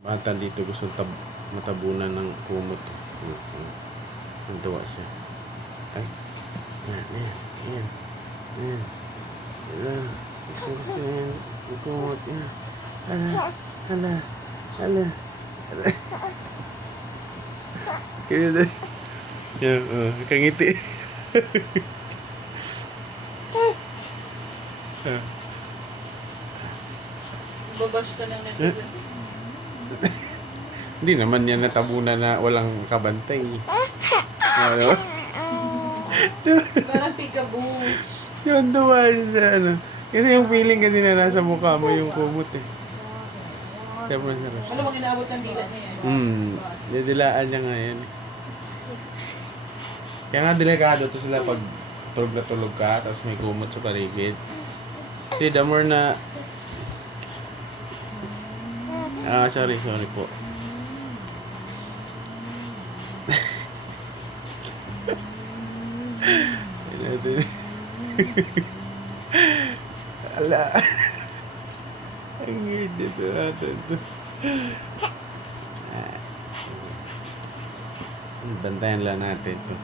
Bata dito gusto matabunan ng kumot. Nantuwa siya. Ay. Yan. Hala. Gusto yan. Ang kumot yan. Hala. Kaya na. Yan, kangiti. Babash ka ng netizen. Hindi naman yan natabunan na walang kabantay. Ano? Parang peekaboo. Yun, duwa siya, Kasi yung feeling kasi na nasa mukha mo yung kumot eh. Kaya mo sarap. Ano bang inaabot ng dila niya yan? Didilaan niya nga yan. Kaya nga delikado to sila pag tulog na tulog ka, tapos may kumot sa paligid. Kasi the more na... sorry po. Ala. Ang weird dito natin to. Bantayan lang natin to.